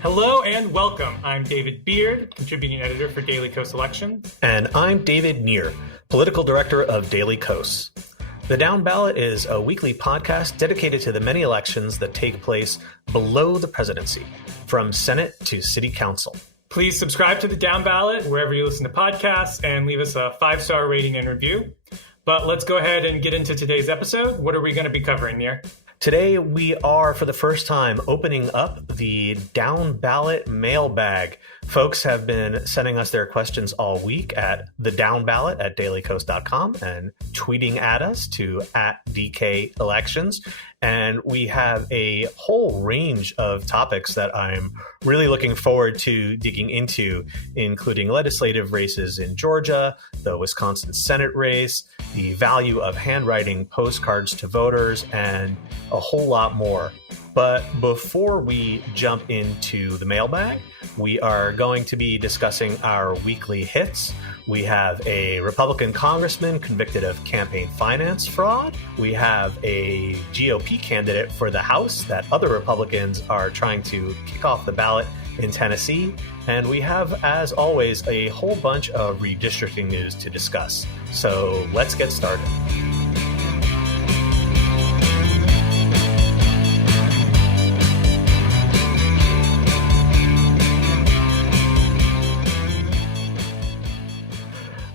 Hello and welcome. I'm David Beard, contributing editor for Daily Kos Elections. And I'm David Neer, political director of Daily Kos. The Downballot is a weekly podcast dedicated to the many elections that take place below the presidency, from Senate to City Council. Please subscribe to the Downballot wherever you listen to podcasts and leave us a 5-star rating and review. But let's go ahead and get into today's episode. What are we going to be covering, Neer? Today, we are, for the first time, opening up the Downballot Mailbag. Folks have been sending us their questions all week at the Downballot at dailykos.com and tweeting at us to @DKElections. And we have a whole range of topics that I'm really looking forward to digging into, including legislative races in Georgia, the Wisconsin Senate race, the value of handwriting postcards to voters, and a whole lot more. But before we jump into the mailbag, we are going to be discussing our weekly hits. We have a Republican congressman convicted of campaign finance fraud. We have a GOP candidate for the House that other Republicans are trying to kick off the ballot in Tennessee. And we have, as always, a whole bunch of redistricting news to discuss. So let's get started.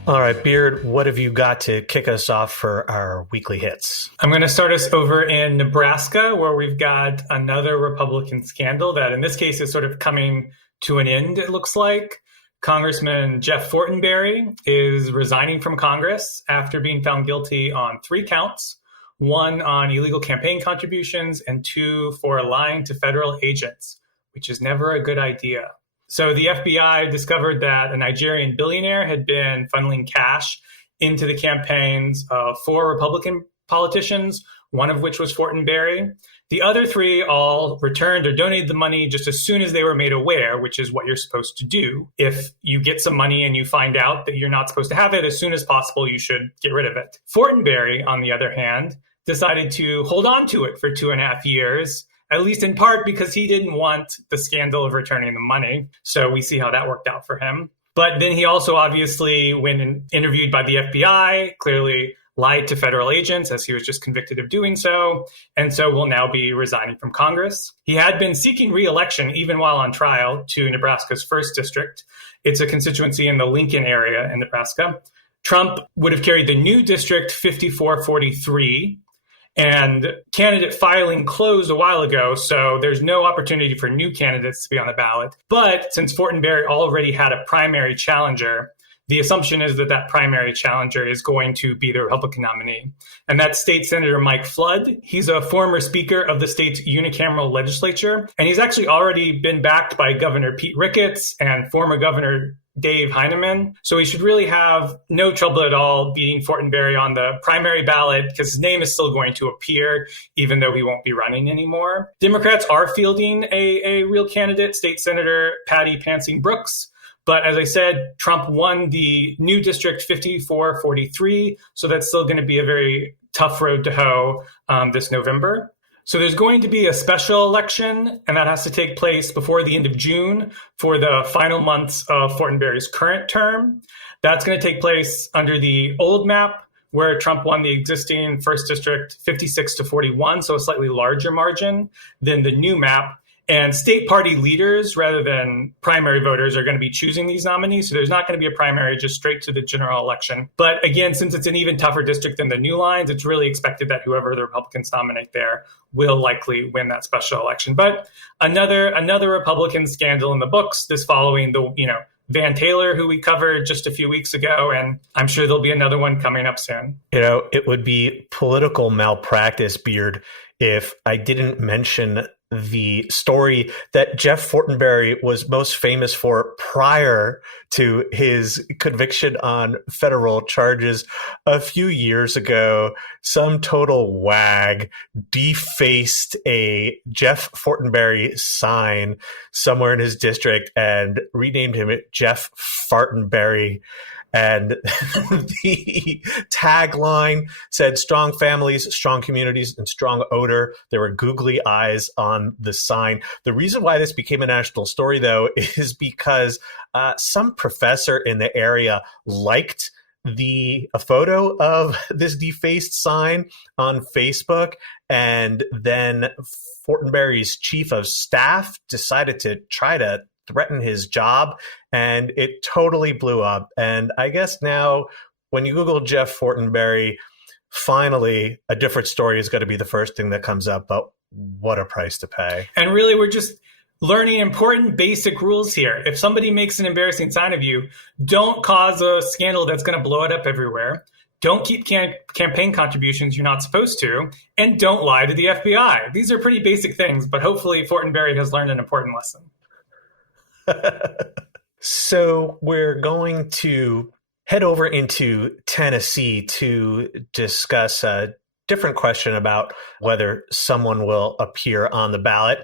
All right, Beard, what have you got to kick us off for our weekly hits? I'm going to start us over in Nebraska, where we've got another Republican scandal that in this case is sort of coming to an end, it looks like. Congressman Jeff Fortenberry is resigning from Congress after being found guilty on 3 counts, 1 on illegal campaign contributions and 2 for lying to federal agents, which is never a good idea. So the FBI discovered that a Nigerian billionaire had been funneling cash into the campaigns of 4 Republican politicians, one of which was Fortenberry. The other 3 all returned or donated the money just as soon as they were made aware, which is what you're supposed to do. If you get some money and you find out that you're not supposed to have it, as soon as possible, you should get rid of it. Fortenberry, on the other hand, decided to hold on to it for 2.5 years, at least in part because he didn't want the scandal of returning the money. So we see how that worked out for him. But then he also obviously, when interviewed by the FBI, clearly lied to federal agents, as he was just convicted of doing so, and so will now be resigning from Congress. He had been seeking re-election even while on trial to Nebraska's 1st district. It's a constituency in the Lincoln area in Nebraska. Trump would have carried the new district 5443, and candidate filing closed a while ago, so there's no opportunity for new candidates to be on the ballot. But since Fortenberry already had a primary challenger, the assumption is that that primary challenger is going to be the Republican nominee. And that's State Senator Mike Flood. He's a former speaker of the state's unicameral legislature, and he's actually already been backed by Governor Pete Ricketts and former Governor Dave Heineman. So he should really have no trouble at all beating Fortenberry on the primary ballot because his name is still going to appear, even though he won't be running anymore. Democrats are fielding a real candidate, State Senator Patty Pansing Brooks. But as I said, Trump won the new district 5443. So that's still going to be a very tough road to hoe this November. So there's going to be a special election, and that has to take place before the end of June for the final months of Fortenberry's current term. That's going to take place under the old map, where Trump won the existing 1st district 56-41, so a slightly larger margin than the new map. And state party leaders, rather than primary voters, are going to be choosing these nominees. So there's not going to be a primary, just straight to the general election. But again, since it's an even tougher district than the new lines, it's really expected that whoever the Republicans nominate there will likely win that special election. But another Republican scandal in the books, this following the, Van Taylor, who we covered just a few weeks ago, and I'm sure there'll be another one coming up soon. It would be political malpractice, Beard, if I didn't mention the story that Jeff Fortenberry was most famous for prior to his conviction on federal charges. A few years ago, some total wag defaced a Jeff Fortenberry sign somewhere in his district and renamed him Jeff Fartenberry. And the tagline said strong families, strong communities, and strong odor. There were googly eyes on the sign. The reason why this became a national story, though, is because some professor in the area liked a photo of this defaced sign on Facebook, and then Fortenberry's chief of staff decided to try to threaten his job, and it totally blew up. And I guess now when you Google Jeff Fortenberry, finally a different story is going to be the first thing that comes up, but what a price to pay. And really, we're just learning important basic rules here. If somebody makes an embarrassing sign of you, don't cause a scandal that's going to blow it up everywhere. Don't keep campaign contributions you're not supposed to, and don't lie to the FBI. These are pretty basic things, but hopefully Fortenberry has learned an important lesson. So we're going to head over into Tennessee to discuss a different question about whether someone will appear on the ballot.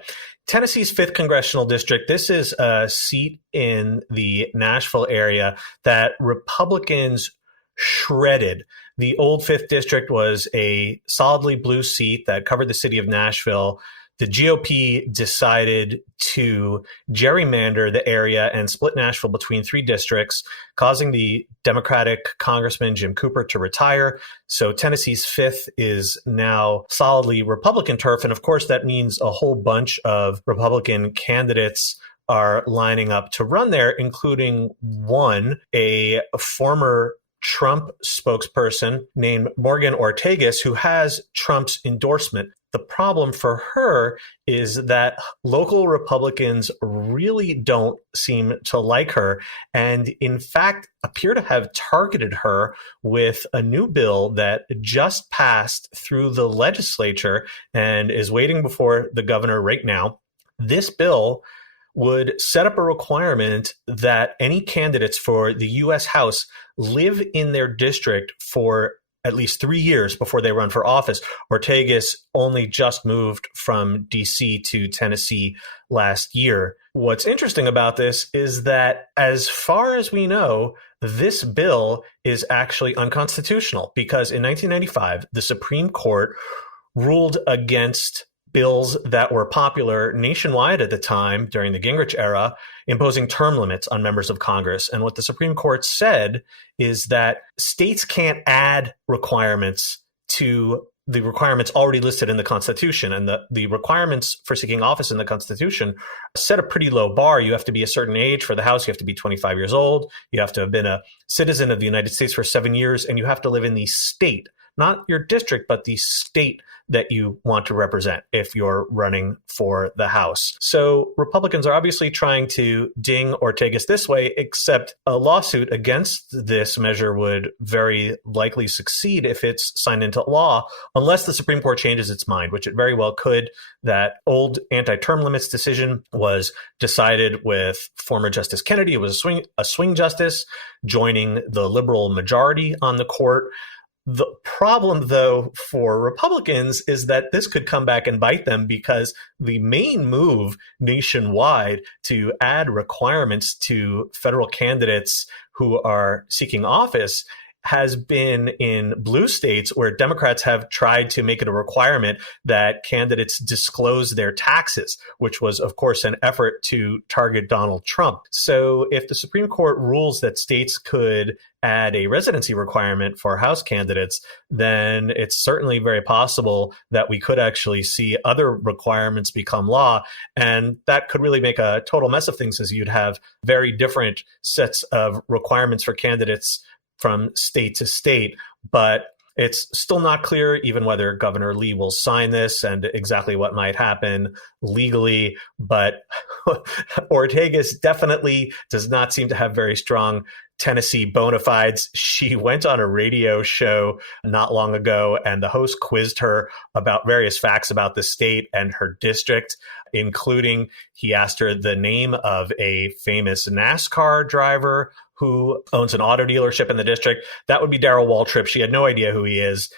Tennessee's 5th congressional district, this is a seat in the Nashville area that Republicans shredded. The old 5th district was a solidly blue seat that covered the city of Nashville. The GOP decided to gerrymander the area and split Nashville between 3 districts, causing the Democratic Congressman Jim Cooper to retire. So Tennessee's 5th is now solidly Republican turf. And of course, that means a whole bunch of Republican candidates are lining up to run there, including one, a former Trump spokesperson named Morgan Ortagus, who has Trump's endorsement. The problem for her is that local Republicans really don't seem to like her, and in fact appear to have targeted her with a new bill that just passed through the legislature and is waiting before the governor right now. This bill would set up a requirement that any candidates for the U.S. House live in their district for at least 3 years before they run for office. Ortagus only just moved from D.C. to Tennessee last year. What's interesting about this is that, as far as we know, this bill is actually unconstitutional because in 1995, the Supreme Court ruled against bills that were popular nationwide at the time during the Gingrich era, imposing term limits on members of Congress. And what the Supreme Court said is that states can't add requirements to the requirements already listed in the Constitution. And the requirements for seeking office in the Constitution set a pretty low bar. You have to be a certain age for the House. You have to be 25 years old. You have to have been a citizen of the United States for 7 years, and you have to live in the state, not your district, but the state that you want to represent if you're running for the House. So Republicans are obviously trying to ding Ortagus this way, except a lawsuit against this measure would very likely succeed if it's signed into law, unless the Supreme Court changes its mind, which it very well could. That old anti-term limits decision was decided with former Justice Kennedy. It was a swing justice joining the liberal majority on the court. The problem, though, for Republicans is that this could come back and bite them because the main move nationwide to add requirements to federal candidates who are seeking office has been in blue states where Democrats have tried to make it a requirement that candidates disclose their taxes, which was, of course, an effort to target Donald Trump. So if the Supreme Court rules that states could add a residency requirement for House candidates, then it's certainly very possible that we could actually see other requirements become law. And that could really make a total mess of things, as you'd have very different sets of requirements for candidates from state to state. But it's still not clear even whether Governor Lee will sign this and exactly what might happen legally. But Ortagus definitely does not seem to have very strong Tennessee bona fides. She went on a radio show not long ago, and the host quizzed her about various facts about the state and her district, including he asked her the name of a famous NASCAR driver who owns an auto dealership in the district. That would be Darrell Waltrip. She had no idea who he is.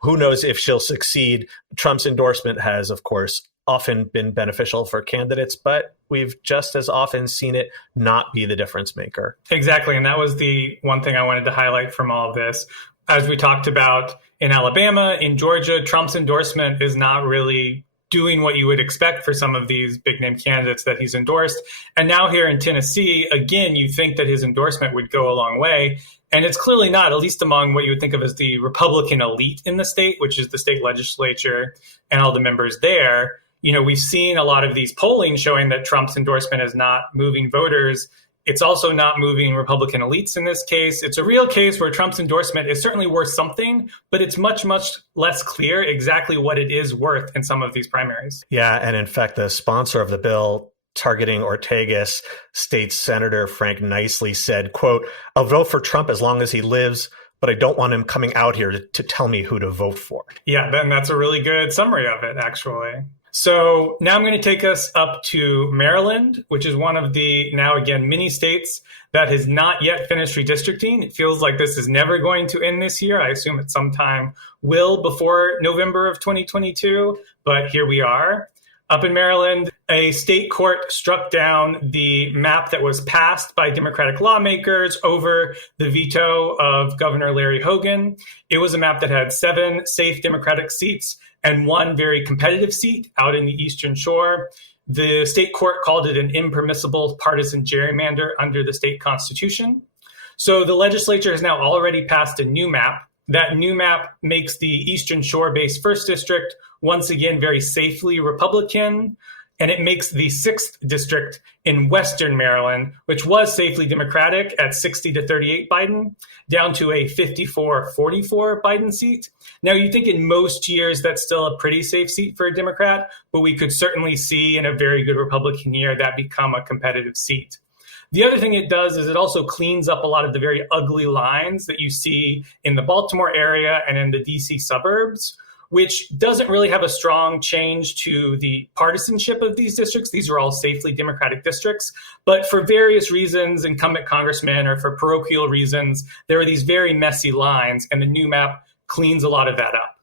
Who knows if she'll succeed? Trump's endorsement has, of course, often been beneficial for candidates, but we've just as often seen it not be the difference maker. Exactly. And that was the one thing I wanted to highlight from all of this. As we talked about in Alabama, in Georgia, Trump's endorsement is not really doing what you would expect for some of these big name candidates that he's endorsed. And now here in Tennessee, again, you think that his endorsement would go a long way. And it's clearly not, at least among what you would think of as the Republican elite in the state, which is the state legislature and all the members there. We've seen a lot of these polling showing that Trump's endorsement is not moving voters. It's also not moving Republican elites in this case. It's a real case where Trump's endorsement is certainly worth something, but it's much, much less clear exactly what it is worth in some of these primaries. Yeah, and in fact, the sponsor of the bill targeting Ortegas, State Senator Frank Nicely said, quote, "I'll vote for Trump as long as he lives, but I don't want him coming out here to tell me who to vote for." Yeah, then that's a really good summary of it, actually. So now I'm going to take us up to Maryland, which is one of the, now again, mini states that has not yet finished redistricting. It feels like this is never going to end this year. I assume at some time will before November of 2022, but here we are. Up in Maryland, a state court struck down the map that was passed by Democratic lawmakers over the veto of Governor Larry Hogan. It was a map that had 7 safe Democratic seats and 1 very competitive seat out in the Eastern Shore. The state court called it an impermissible partisan gerrymander under the state constitution. So the legislature has now already passed a new map. That new map makes the Eastern Shore-based 1st District once again very safely Republican, and it makes the 6th District in Western Maryland, which was safely Democratic at 60-38 Biden, down to a 54-44 Biden seat. Now, you think in most years that's still a pretty safe seat for a Democrat, but we could certainly see in a very good Republican year that become a competitive seat. The other thing it does is it also cleans up a lot of the very ugly lines that you see in the Baltimore area and in the DC suburbs, which doesn't really have a strong change to the partisanship of these districts. These are all safely Democratic districts. But for various reasons, incumbent congressmen or for parochial reasons, there are these very messy lines, and the new map cleans a lot of that up.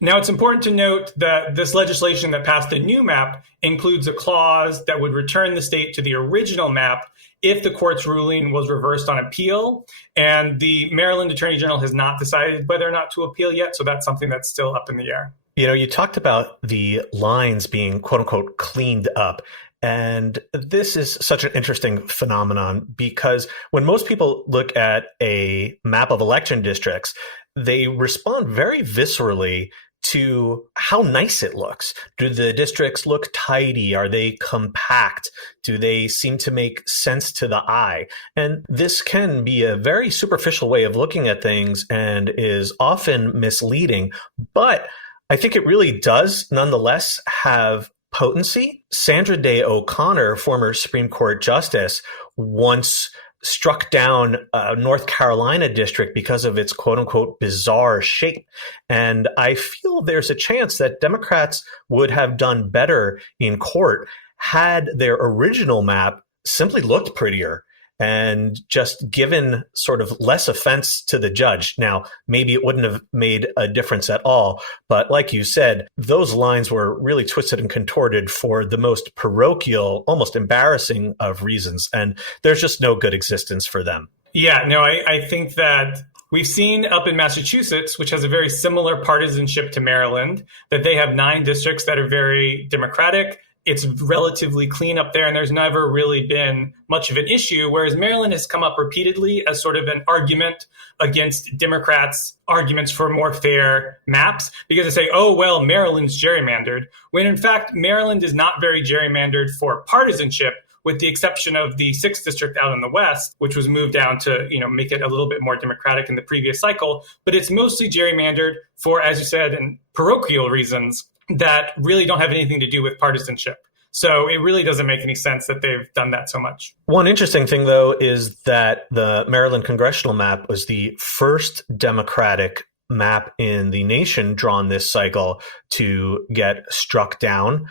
Now, it's important to note that this legislation that passed the new map includes a clause that would return the state to the original map if the court's ruling was reversed on appeal. And the Maryland Attorney General has not decided whether or not to appeal yet. So that's something that's still up in the air. You talked about the lines being, quote unquote, cleaned up. And this is such an interesting phenomenon because when most people look at a map of election districts, they respond very viscerally to how nice it looks. Do the districts look tidy? Are they compact? Do they seem to make sense to the eye? And this can be a very superficial way of looking at things and is often misleading, but I think it really does nonetheless have potency. Sandra Day O'Connor, former Supreme Court Justice, once struck down a North Carolina district because of its quote unquote bizarre shape. And I feel there's a chance that Democrats would have done better in court had their original map simply looked prettier and just given sort of less offense to the judge. Now, maybe it wouldn't have made a difference at all. But like you said, those lines were really twisted and contorted for the most parochial, almost embarrassing of reasons. And there's just no good existence for them. Yeah, no, I think that we've seen up in Massachusetts, which has a very similar partisanship to Maryland, that they have 9 districts that are very Democratic. It's relatively clean up there, and there's never really been much of an issue, whereas Maryland has come up repeatedly as sort of an argument against Democrats' arguments for more fair maps, because they say, oh, well, Maryland's gerrymandered, when in fact, Maryland is not very gerrymandered for partisanship, with the exception of the 6th district out in the West, which was moved down to, make it a little bit more Democratic in the previous cycle. But it's mostly gerrymandered for, as you said, in parochial reasons that really don't have anything to do with partisanship. So it really doesn't make any sense that they've done that so much. One interesting thing, though, is that the Maryland congressional map was the first Democratic map in the nation drawn this cycle to get struck down.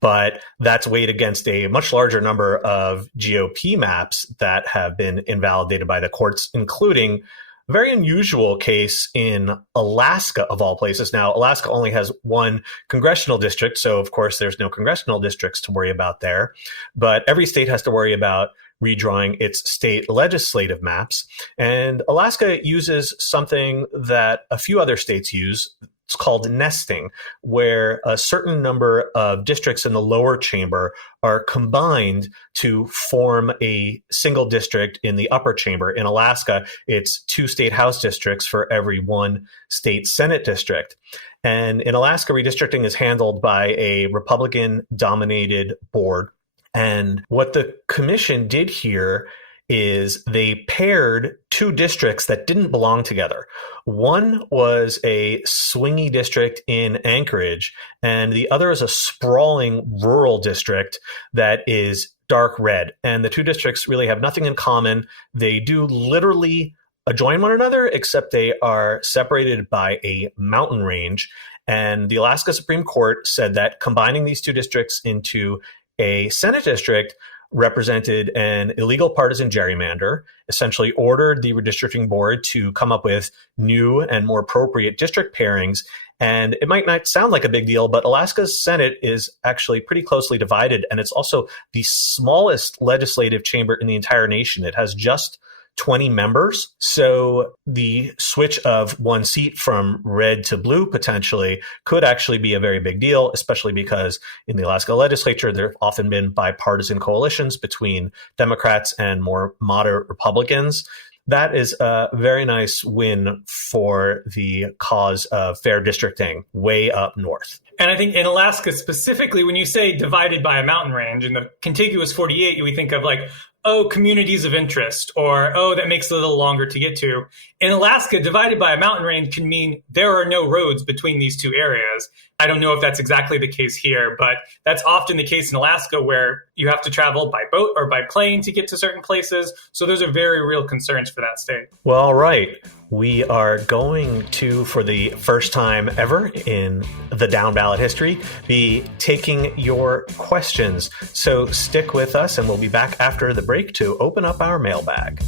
But that's weighed against a much larger number of GOP maps that have been invalidated by the courts, including very unusual case in Alaska, of all places. Now, Alaska only has one congressional district, so of course there's no congressional districts to worry about there. But every state has to worry about redrawing its state legislative maps. And Alaska uses something that a few other states use. It's called nesting, where a certain number of districts in the lower chamber are combined to form a single district in the upper chamber. In Alaska, it's 2 state house districts for every 1 state Senate district. And in Alaska, redistricting is handled by a Republican-dominated board. And what the commission did here is they paired 2 districts that didn't belong together. One was a swingy district in Anchorage, and the other is a sprawling rural district that is dark red. And the 2 districts really have nothing in common. They do literally adjoin one another, except they are separated by a mountain range. And the Alaska Supreme Court said that combining these 2 districts into a Senate district represented an illegal partisan gerrymander, essentially ordered the redistricting board to come up with new and more appropriate district pairings. And it might not sound like a big deal, but Alaska's Senate is actually pretty closely divided. And it's also the smallest legislative chamber in the entire nation. It has just 20 members. So the switch of 1 seat from red to blue potentially could actually be a very big deal, especially because in the Alaska legislature, there have often been bipartisan coalitions between Democrats and more moderate Republicans. That is a very nice win for the cause of fair districting way up north. And I think in Alaska specifically, when you say divided by a mountain range, in the contiguous 48, we think of like, oh, communities of interest, or, oh, that makes it a little longer to get to. In Alaska, divided by a mountain range can mean there are no roads between these 2 areas. I don't know if that's exactly the case here, but that's often the case in Alaska, where you have to travel by boat or by plane to get to certain places. So those are very real concerns for that state. Well, all right. We are going to, for the first time ever in the Down Ballot history, be taking your questions. So stick with us, and we'll be back after the break to open up our mailbag.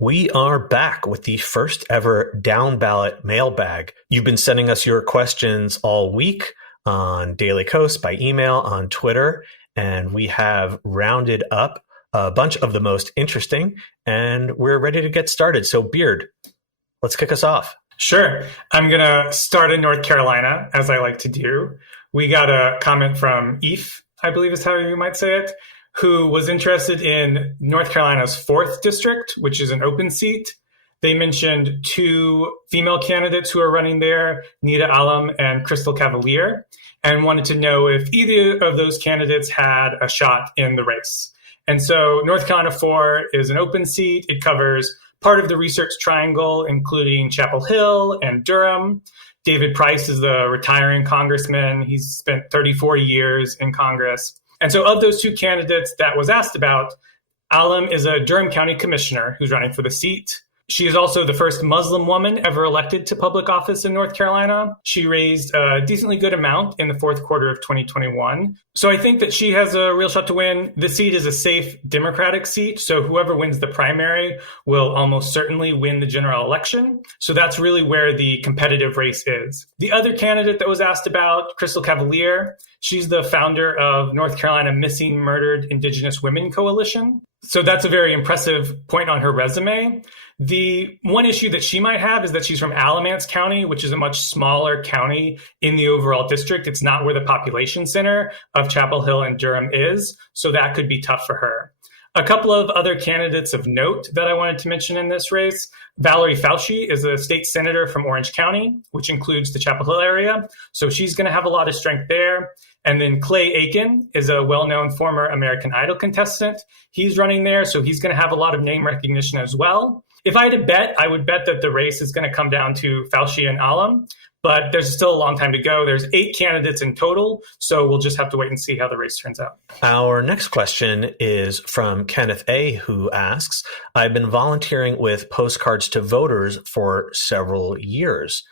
We are back with the first ever Down Ballot mailbag. You've been sending us your questions all week on Daily Kos, by email, on Twitter, and we have rounded up a bunch of the most interesting, and we're ready to get started. So, Beard, let's kick us off. Sure. I'm going to start in North Carolina, as I like to do. We got a comment from Eve, I believe is how you might say it, who was interested in North Carolina's 4th district, which is an open seat. They mentioned 2 female candidates who are running there, Nita Alum and Crystal Cavalier, and wanted to know if either of those candidates had a shot in the race. And so North Carolina 4 is an open seat. It covers part of the Research Triangle, including Chapel Hill and Durham. David Price is the retiring congressman. He's spent 34 years in Congress. And so of those 2 candidates that was asked about, Alum is a Durham County commissioner who's running for the seat. She is also the first Muslim woman ever elected to public office in North Carolina. She raised a decently good amount in the 4th quarter of 2021. So I think that she has a real shot to win. The seat is a safe Democratic seat, so whoever wins the primary will almost certainly win the general election. So that's really where the competitive race is. The other candidate that was asked about, Crystal Cavalier, she's the founder of North Carolina Missing Murdered Indigenous Women Coalition. So that's a very impressive point on her resume. The one issue that she might have is that she's from Alamance County, which is a much smaller county in the overall district. It's not where the population center of Chapel Hill and Durham is, so that could be tough for her. A couple of other candidates of note that I wanted to mention in this race. Valerie Fauci is a state senator from Orange County, which includes the Chapel Hill area, so she's going to have a lot of strength there. And then Clay Aiken is a well-known former American Idol contestant. He's running there, so he's going to have a lot of name recognition as well. If I had to bet, I would bet that the race is going to come down to Fauci and Alum. but there's still a long time to go. There's 8 candidates in total, so we'll just have to wait and see how the race turns out. Our next question is from Kenneth A., who asks, I've been volunteering with postcards to voters for several years.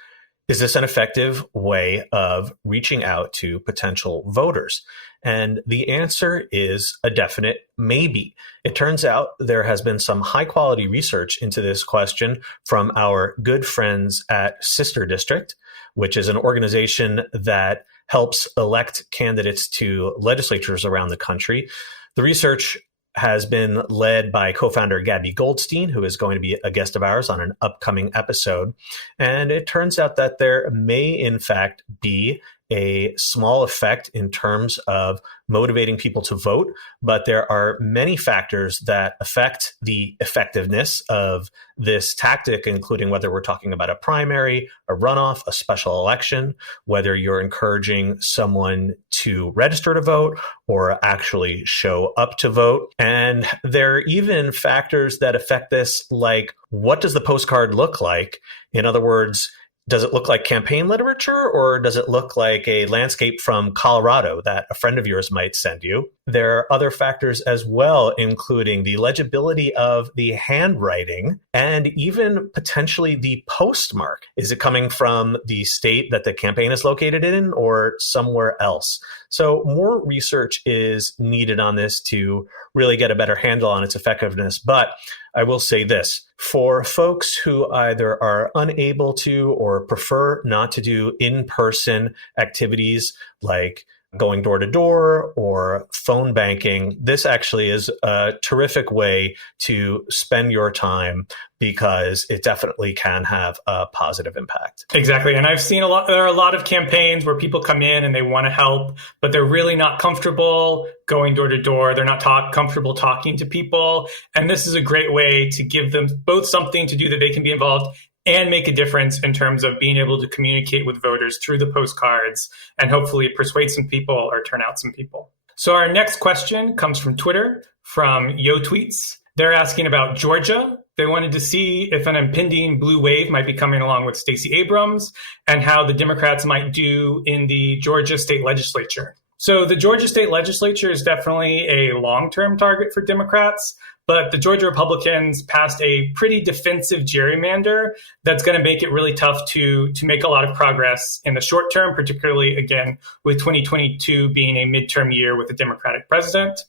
Is this an effective way of reaching out to potential voters? And the answer is a definite maybe. It turns out there has been some high quality research into this question from our good friends at Sister District, which is an organization that helps elect candidates to legislatures around the country. The research has been led by co-founder Gabby Goldstein, who is going to be a guest of ours on an upcoming episode. And it turns out that there may, in fact, be a small effect in terms of motivating people to vote, but there are many factors that affect the effectiveness of this tactic, including whether we're talking about a primary, a runoff, a special election, whether you're encouraging someone to register to vote or actually show up to vote. And there are even factors that affect this, like what does the postcard look like? In other words, does it look like campaign literature, or does it look like a landscape from Colorado that a friend of yours might send you? There are other factors as well, including the legibility of the handwriting and even potentially the postmark. Is it coming from the state that the campaign is located in or somewhere else? So more research is needed on this to really get a better handle on its effectiveness. But I will say this, for folks who either are unable to or prefer not to do in-person activities like going door to door or phone banking, this actually is a terrific way to spend your time because it definitely can have a positive impact. Exactly. And I've seen there are a lot of campaigns where people come in and they want to help, but they're really not comfortable going door to door. They're not comfortable talking to people. And this is a great way to give them both something to do that they can be involved and make a difference in terms of being able to communicate with voters through the postcards and hopefully persuade some people or turn out some people. So our next question comes from Twitter, from Yo Tweets. They're asking about Georgia. They wanted to see if an impending blue wave might be coming along with Stacey Abrams and how the Democrats might do in the Georgia state legislature. So the Georgia state legislature is definitely a long-term target for Democrats, but the Georgia Republicans passed a pretty defensive gerrymander that's going to make it really tough to make a lot of progress in the short term, particularly, again, with 2022 being a midterm year with a Democratic president.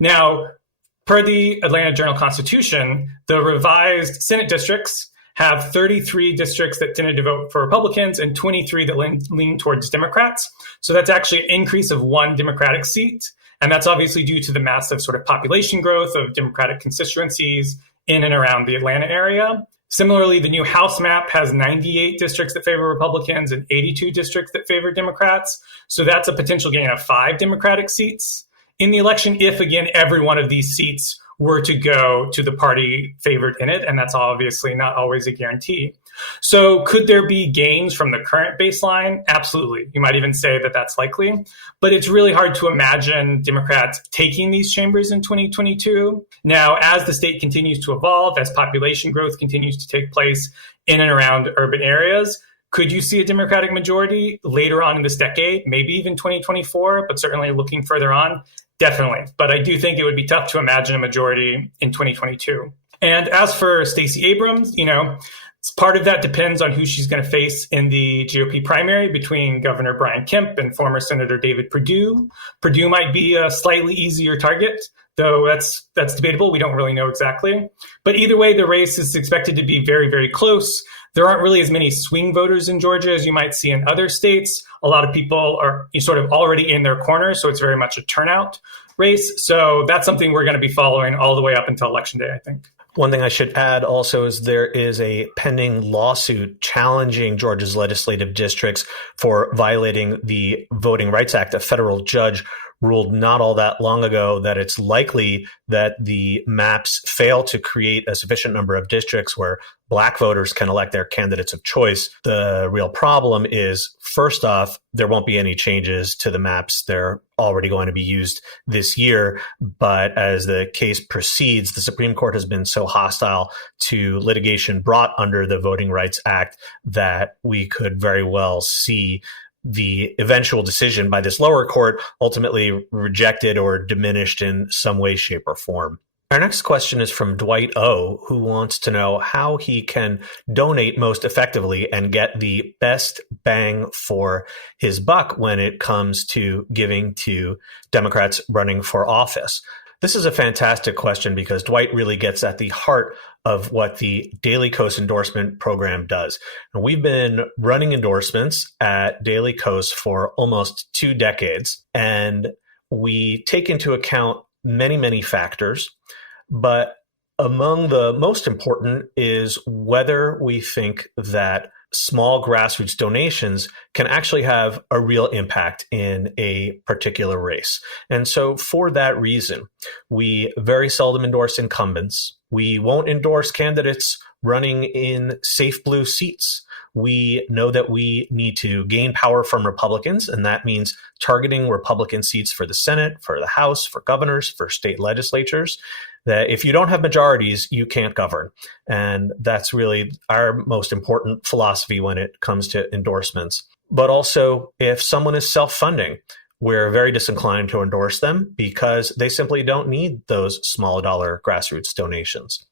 Now, per the Atlanta Journal-Constitution, the revised Senate districts have 33 districts that tended to vote for Republicans and 23 that lean towards Democrats. So that's actually an increase of 1 Democratic seat. And that's obviously due to the massive sort of population growth of Democratic constituencies in and around the Atlanta area. Similarly, the new House map has 98 districts that favor Republicans and 82 districts that favor Democrats. So that's a potential gain of 5 Democratic seats in the election if, again, every one of these seats were to go to the party favored in it. And that's obviously not always a guarantee. So could there be gains from the current baseline? Absolutely. You might even say that that's likely, but it's really hard to imagine Democrats taking these chambers in 2022. Now, as the state continues to evolve, as population growth continues to take place in and around urban areas, could you see a Democratic majority later on in this decade, maybe even 2024, but certainly looking further on? Definitely. But I do think it would be tough to imagine a majority in 2022. And as for Stacey Abrams, part of that depends on who she's going to face in the GOP primary between Governor Brian Kemp and former Senator David Perdue. Perdue might be a slightly easier target, though that's debatable. We don't really know exactly. But either way, the race is expected to be very, very close. There aren't really as many swing voters in Georgia as you might see in other states. A lot of people are sort of already in their corner, so it's very much a turnout race. So that's something we're going to be following all the way up until Election Day, I think. One thing I should add also is there is a pending lawsuit challenging Georgia's legislative districts for violating the Voting Rights Act. A federal judge ruled not all that long ago that it's likely that the maps fail to create a sufficient number of districts where Black voters can elect their candidates of choice. The real problem is, first off, there won't be any changes to the maps. They're already going to be used this year. But as the case proceeds, the Supreme Court has been so hostile to litigation brought under the Voting Rights Act that we could very well see the eventual decision by this lower court ultimately rejected or diminished in some way, shape, or form. Our next question is from Dwight O., who wants to know how he can donate most effectively and get the best bang for his buck when it comes to giving to Democrats running for office. This is a fantastic question because Dwight really gets at the heart of what the Daily Kos endorsement program does. And we've been running endorsements at Daily Kos for almost 2 decades, and we take into account many, many factors. But among the most important is whether we think that small grassroots donations can actually have a real impact in a particular race. And so for that reason, we very seldom endorse incumbents. We won't endorse candidates running in safe blue seats. We know that we need to gain power from Republicans, and that means targeting Republican seats for the Senate, for the House, for governors, for state legislatures. That if you don't have majorities, you can't govern. And that's really our most important philosophy when it comes to endorsements. But also, if someone is self-funding, we're very disinclined to endorse them because they simply don't need those small dollar grassroots donations.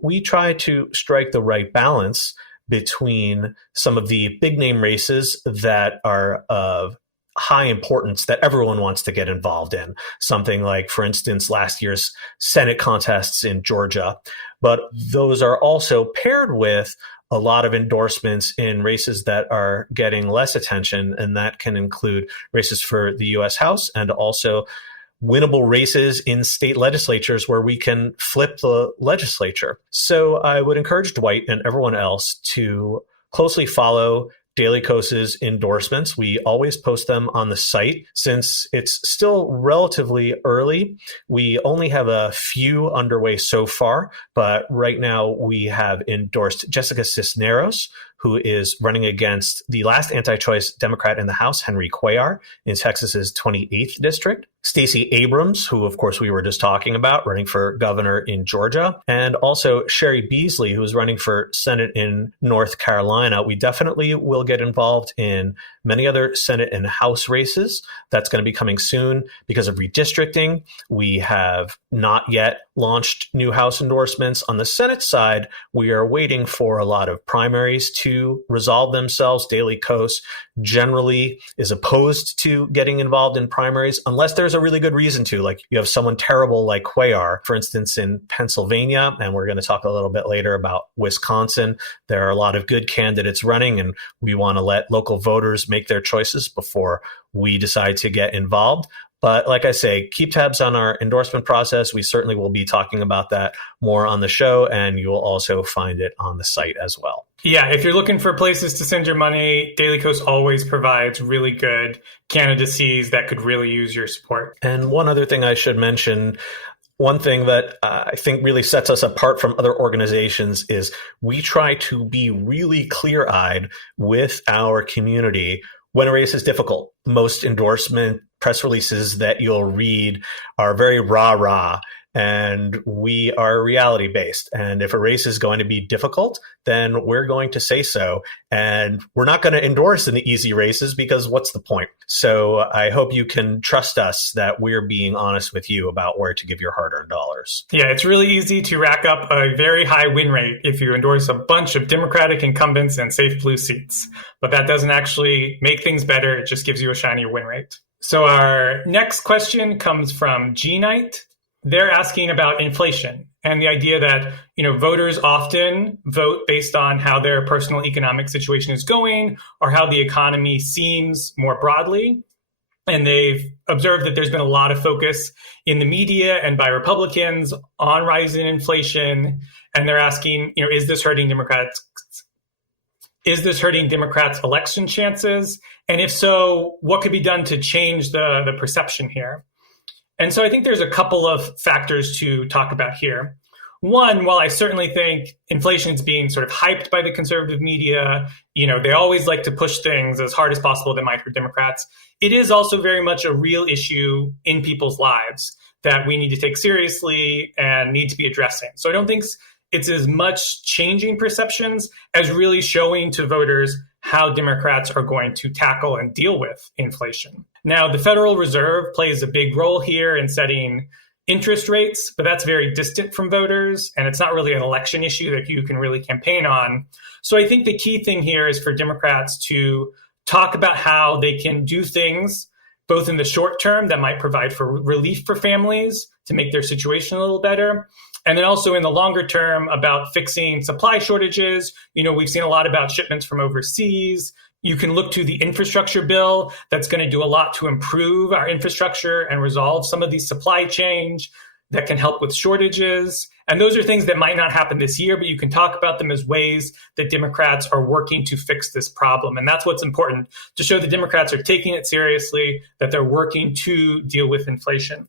We try to strike the right balance between some of the big name races that are of high importance that everyone wants to get involved in. Something like, for instance, last year's Senate contests in Georgia. But those are also paired with a lot of endorsements in races that are getting less attention, and that can include races for the U.S. House and also winnable races in state legislatures where we can flip the legislature. So I would encourage Dwight and everyone else to closely follow Daily Kos's endorsements. We always post them on the site. Since it's still relatively early, we only have a few underway so far, but right now we have endorsed Jessica Cisneros, who is running against the last anti-choice Democrat in the House, Henry Cuellar, in Texas's 28th district. Stacey Abrams, who of course we were just talking about, running for governor in Georgia, and also Sherry Beasley, who is running for Senate in North Carolina. We definitely will get involved in many other Senate and House races. That's going to be coming soon because of redistricting. We have not yet launched new House endorsements. On the Senate side, we are waiting for a lot of primaries to resolve themselves. Daily Kos generally is opposed to getting involved in primaries unless there's a really good reason to, like you have someone terrible like Cuellar, for instance, in Pennsylvania, and we're going to talk a little bit later about Wisconsin. There are a lot of good candidates running, and we want to let local voters make their choices before we decide to get involved. But like I say, keep tabs on our endorsement process. We certainly will be talking about that more on the show, and you will also find it on the site as well. Yeah, if you're looking for places to send your money, Daily Kos always provides really good candidacies that could really use your support. And one other thing I should mention, one thing that I think really sets us apart from other organizations is we try to be really clear-eyed with our community when a race is difficult. Most endorsement press releases that you'll read are very rah-rah, and we are reality-based. And if a race is going to be difficult, then we're going to say so. And we're not going to endorse in the easy races because what's the point? So I hope you can trust us that we're being honest with you about where to give your hard-earned dollars. Yeah, it's really easy to rack up a very high win rate if you endorse a bunch of Democratic incumbents and safe blue seats. But that doesn't actually make things better. It just gives you a shinier win rate. So our next question comes from G Knight. They're asking about inflation and the idea that, voters often vote based on how their personal economic situation is going or how the economy seems more broadly. And they've observed that there's been a lot of focus in the media and by Republicans on rising inflation. And they're asking, is this hurting Democrats? Is this hurting Democrats' election chances? And if so, what could be done to change the perception here? And so I think there's a couple of factors to talk about here. One, while I certainly think inflation is being sort of hyped by the conservative media, they always like to push things as hard as possible that might hurt Democrats. It is also very much a real issue in people's lives that we need to take seriously and need to be addressing. So I don't think it's as much changing perceptions as really showing to voters how Democrats are going to tackle and deal with inflation. Now, the Federal Reserve plays a big role here in setting interest rates, but that's very distant from voters, and it's not really an election issue that you can really campaign on. So I think the key thing here is for Democrats to talk about how they can do things both in the short term that might provide for relief for families to make their situation a little better, and then also in the longer term about fixing supply shortages. We've seen a lot about shipments from overseas. You can look to the infrastructure bill that's going to do a lot to improve our infrastructure and resolve some of these supply chains that can help with shortages. And those are things that might not happen this year, but you can talk about them as ways that Democrats are working to fix this problem. And that's what's important, to show the Democrats are taking it seriously, that they're working to deal with inflation.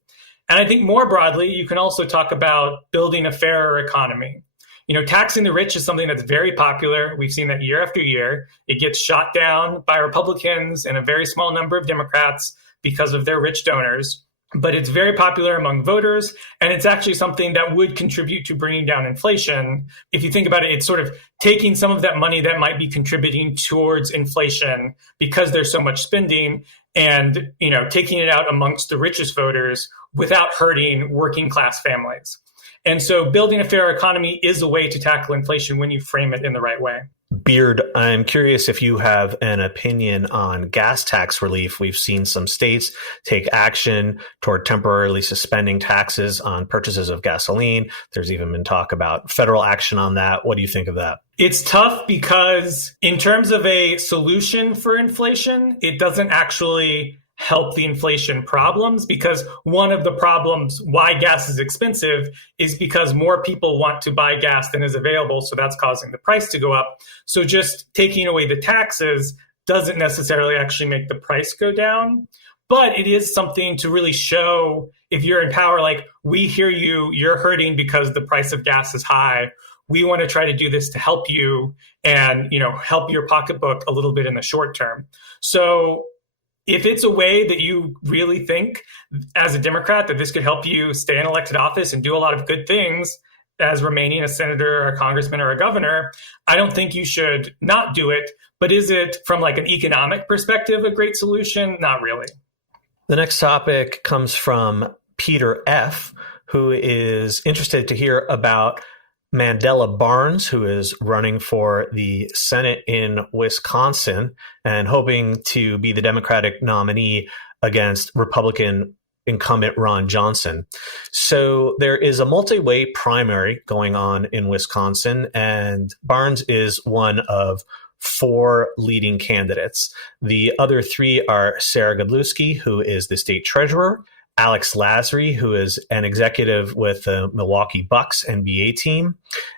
And I think more broadly, you can also talk about building a fairer economy. Taxing the rich is something that's very popular. We've seen that year after year. It gets shot down by Republicans and a very small number of Democrats because of their rich donors. But it's very popular among voters, and it's actually something that would contribute to bringing down inflation. If you think about it, it's sort of taking some of that money that might be contributing towards inflation because there's so much spending and, taking it out amongst the richest voters without hurting working class families. And so building a fair economy is a way to tackle inflation when you frame it in the right way. Beard, I'm curious if you have an opinion on gas tax relief. We've seen some states take action toward temporarily suspending taxes on purchases of gasoline. There's even been talk about federal action on that. What do you think of that? It's tough because in terms of a solution for inflation, it doesn't actually help the inflation problems, because one of the problems why gas is expensive is because more people want to buy gas than is available. So that's causing the price to go up. So just taking away the taxes doesn't necessarily actually make the price go down. But it is something to really show, if you're in power, like, we hear you, you're hurting because the price of gas is high. We want to try to do this to help you and, help your pocketbook a little bit in the short term. So if it's a way that you really think as a Democrat that this could help you stay in elected office and do a lot of good things as remaining a senator or a congressman or a governor, I don't think you should not do it. But is it, from like an economic perspective, a great solution? Not really. The next topic comes from Peter F., who is interested to hear about Mandela Barnes, who is running for the Senate in Wisconsin and hoping to be the Democratic nominee against Republican incumbent Ron Johnson. So there is a multi-way primary going on in Wisconsin, and Barnes is one of 4 leading candidates. The other 3 are Sarah Godlewski, who is the state treasurer, Alex Lasry, who is an executive with the Milwaukee Bucks NBA team,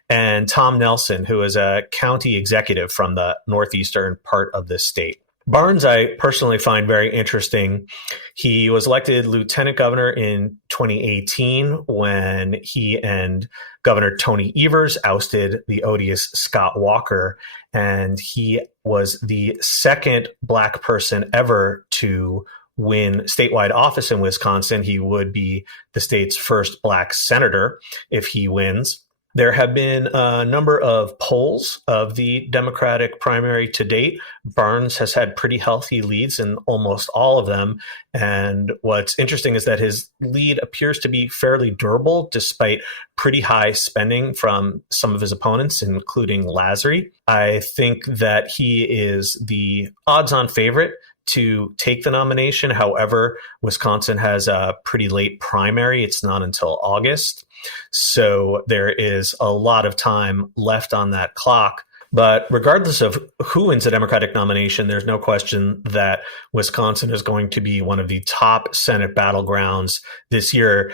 and Tom Nelson, who is a county executive from the northeastern part of the state. Barnes, I personally find very interesting. He was elected lieutenant governor in 2018 when he and Governor Tony Evers ousted the odious Scott Walker, and he was the second Black person ever to win statewide office in Wisconsin. He would be the state's first Black senator if he wins. There have been a number of polls of the Democratic primary to date. Barnes has had pretty healthy leads in almost all of them. And what's interesting is that his lead appears to be fairly durable despite pretty high spending from some of his opponents, including Lasry. I think that he is the odds-on favorite to take the nomination. However, Wisconsin has a pretty late primary. It's not until August. So there is a lot of time left on that clock. But regardless of who wins the Democratic nomination, there's no question that Wisconsin is going to be one of the top Senate battlegrounds this year.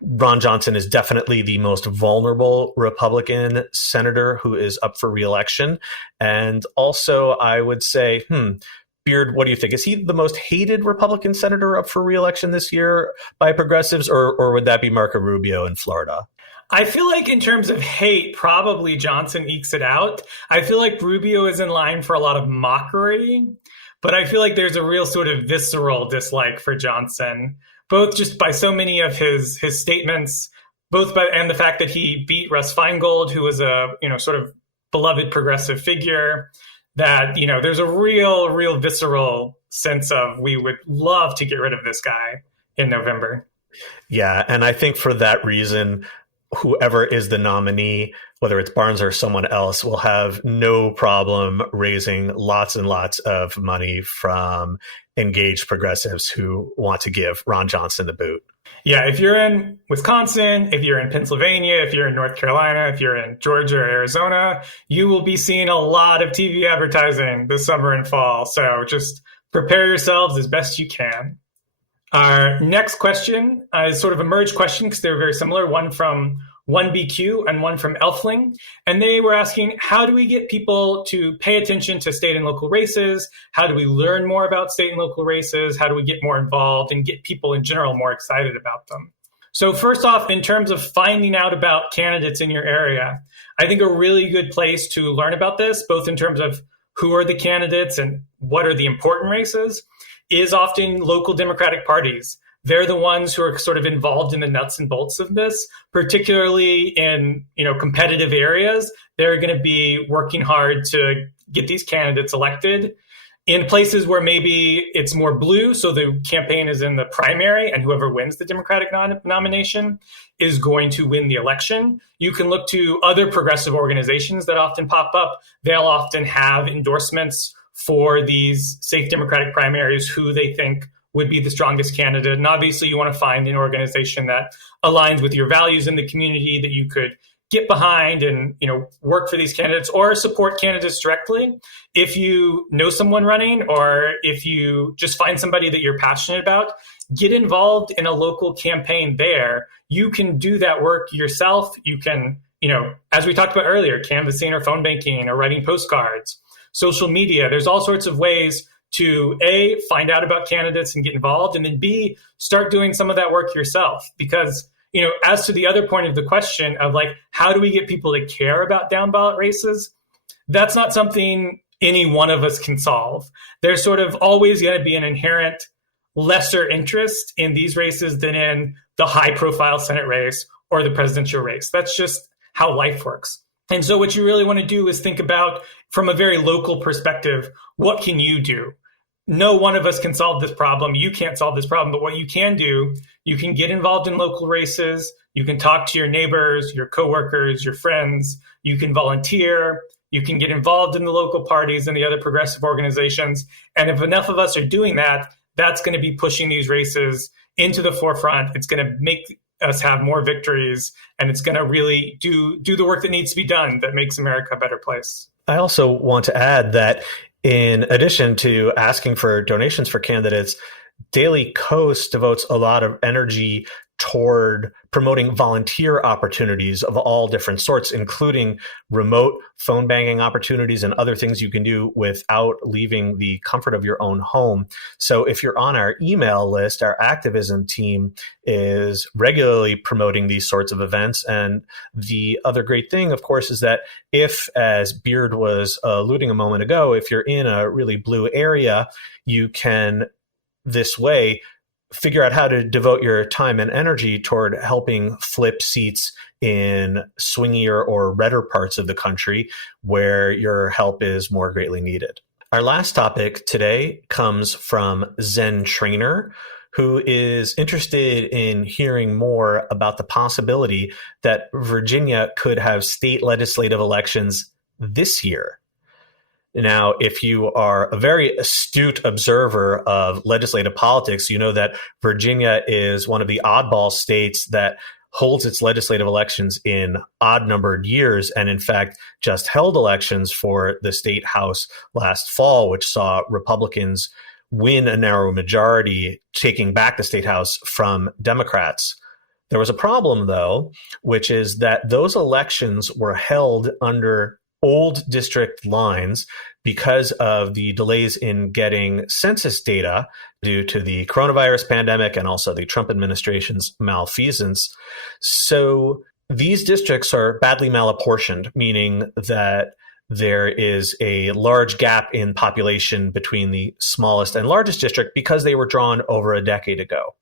Ron Johnson is definitely the most vulnerable Republican senator who is up for re-election. And also, I would say, Beard, what do you think? Is he the most hated Republican senator up for re-election this year by progressives, or would that be Marco Rubio in Florida? I feel like in terms of hate, probably Johnson ekes it out. I feel like Rubio is in line for a lot of mockery, but I feel like there's a real sort of visceral dislike for Johnson, both just by so many of his statements, and the fact that he beat Russ Feingold, who was a sort of beloved progressive figure, that there's a real visceral sense of we would love to get rid of this guy in November. Yeah, and I think for that reason, whoever is the nominee, whether it's Barnes or someone else, will have no problem raising lots and lots of money from engaged progressives who want to give Ron Johnson the boot. Yeah, if you're in Wisconsin, if you're in Pennsylvania, if you're in North Carolina, if you're in Georgia or Arizona, you will be seeing a lot of TV advertising this summer and fall. So just prepare yourselves as best you can. Our next question is sort of a merged question because they're very similar, one from 1BQ and one from Elfling. And they were asking, how do we get people to pay attention to state and local races? How do we learn more about state and local races? How do we get more involved and get people in general more excited about them? So first off, in terms of finding out about candidates in your area, I think a really good place to learn about this, both in terms of who are the candidates and what are the important races, is often local Democratic parties. They're the ones who are sort of involved in the nuts and bolts of this, particularly in competitive areas. They're going to be working hard to get these candidates elected. In places where maybe it's more blue, so the campaign is in the primary and whoever wins the Democratic nomination is going to win the election, you can look to other progressive organizations that often pop up. They'll often have endorsements for these safe Democratic primaries, who they think would be the strongest candidate. And obviously you want to find an organization that aligns with your values in the community that you could get behind and work for these candidates or support candidates directly. If you know someone running, or if you just find somebody that you're passionate about, get involved in a local campaign there. You can do that work yourself. You can, as we talked about earlier, canvassing or phone banking or writing postcards, social media. There's all sorts of ways to A, find out about candidates and get involved, and then B, start doing some of that work yourself. Because, as to the other point of the question of how do we get people to care about down ballot races? That's not something any one of us can solve. There's sort of always going to be an inherent lesser interest in these races than in the high profile Senate race or the presidential race. That's just how life works. And so what you really want to do is think about, from a very local perspective, what can you do? No one of us can solve this problem. You can't solve this problem. But what you can do, you can get involved in local races. You can talk to your neighbors, your coworkers, your friends. You can volunteer. You can get involved in the local parties and the other progressive organizations. And if enough of us are doing that, that's going to be pushing these races into the forefront. It's going to make us have more victories, and it's going to really do the work that needs to be done that makes America a better place. I also want to add that in addition to asking for donations for candidates, Daily Kos devotes a lot of energy toward promoting volunteer opportunities of all different sorts, including remote phone banking opportunities and other things you can do without leaving the comfort of your own home. So if you're on our email list, our activism team is regularly promoting these sorts of events. And the other great thing, of course, is that if, as Beard was alluding a moment ago, if you're in a really blue area, you can this way figure out how to devote your time and energy toward helping flip seats in swingier or redder parts of the country where your help is more greatly needed. Our last topic today comes from Zen Trainer, who is interested in hearing more about the possibility that Virginia could have state legislative elections this year. Now, if you are a very astute observer of legislative politics, you know that Virginia is one of the oddball states that holds its legislative elections in odd-numbered years, and in fact just held elections for the state house last fall, which saw Republicans win a narrow majority, taking back the state house from Democrats. There was a problem, though, which is that those elections were held under old district lines because of the delays in getting census data due to the coronavirus pandemic and also the Trump administration's malfeasance. So these districts are badly malapportioned, meaning that there is a large gap in population between the smallest and largest district because they were drawn over a decade ago.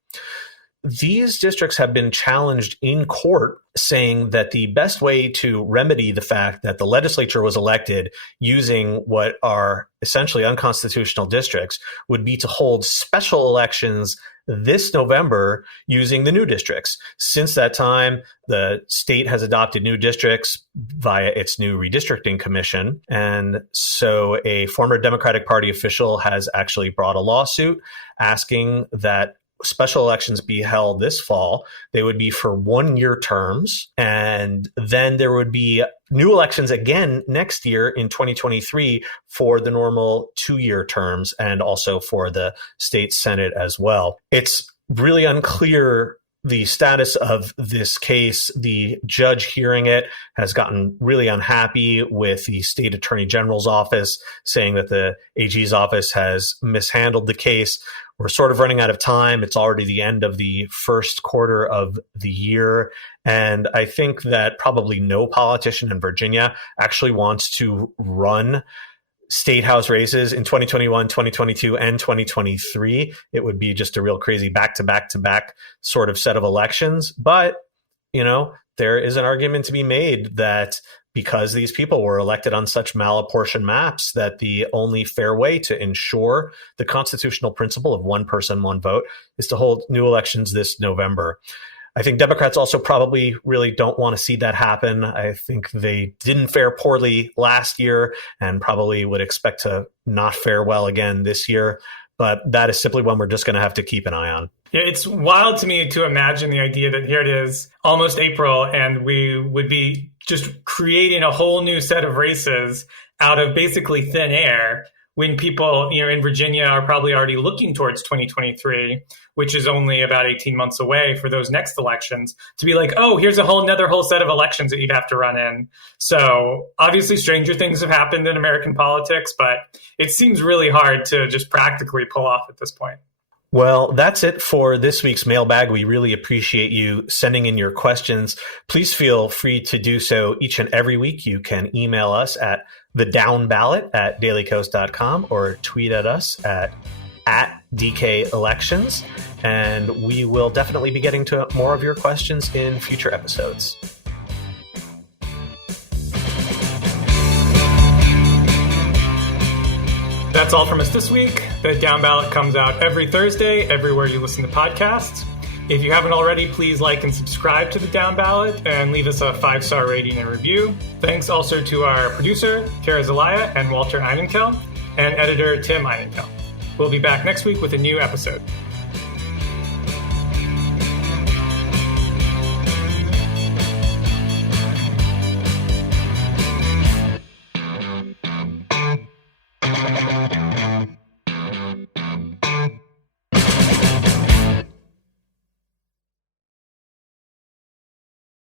These districts have been challenged in court, saying that the best way to remedy the fact that the legislature was elected using what are essentially unconstitutional districts would be to hold special elections this November using the new districts. Since that time, the state has adopted new districts via its new redistricting commission. And so a former Democratic Party official has actually brought a lawsuit asking that special elections be held this fall. They would be for 1-year terms. And then there would be new elections again next year in 2023 for the normal 2-year terms and also for the state Senate as well. It's really unclear the status of this case. The judge hearing it has gotten really unhappy with the state attorney general's office, saying that the AG's office has mishandled the case. We're sort of running out of time. It's already the end of the first quarter of the year. And I think that probably no politician in Virginia actually wants to run state house races in 2021, 2022, and 2023. It would be just a real crazy back-to-back-to-back sort of set of elections. But, there is an argument to be made that because these people were elected on such malapportioned maps, that the only fair way to ensure the constitutional principle of one person, one vote is to hold new elections this November. I think Democrats also probably really don't want to see that happen. I think they didn't fare poorly last year and probably would expect to not fare well again this year. But that is simply one we're just going to have to keep an eye on. Yeah, it's wild to me to imagine the idea that here it is, almost April, and we would be just creating a whole new set of races out of basically thin air when people, in Virginia are probably already looking towards 2023, which is only about 18 months away for those next elections, to be like, oh, here's another whole set of elections that you'd have to run in. So obviously stranger things have happened in American politics, but it seems really hard to just practically pull off at this point. Well, that's it for this week's mailbag. We really appreciate you sending in your questions. Please feel free to do so each and every week. You can email us at thedownballot@dailykos.com or tweet at us at DKElections. And we will definitely be getting to more of your questions in future episodes. That's all from us this week. The Down Ballot comes out every Thursday, everywhere you listen to podcasts. If you haven't already, please like and subscribe to the Down Ballot and leave us a 5-star rating and review. Thanks also to our producer, Kara Zelaya and Walter Einenkel, and editor, Tim Einenkel. We'll be back next week with a new episode.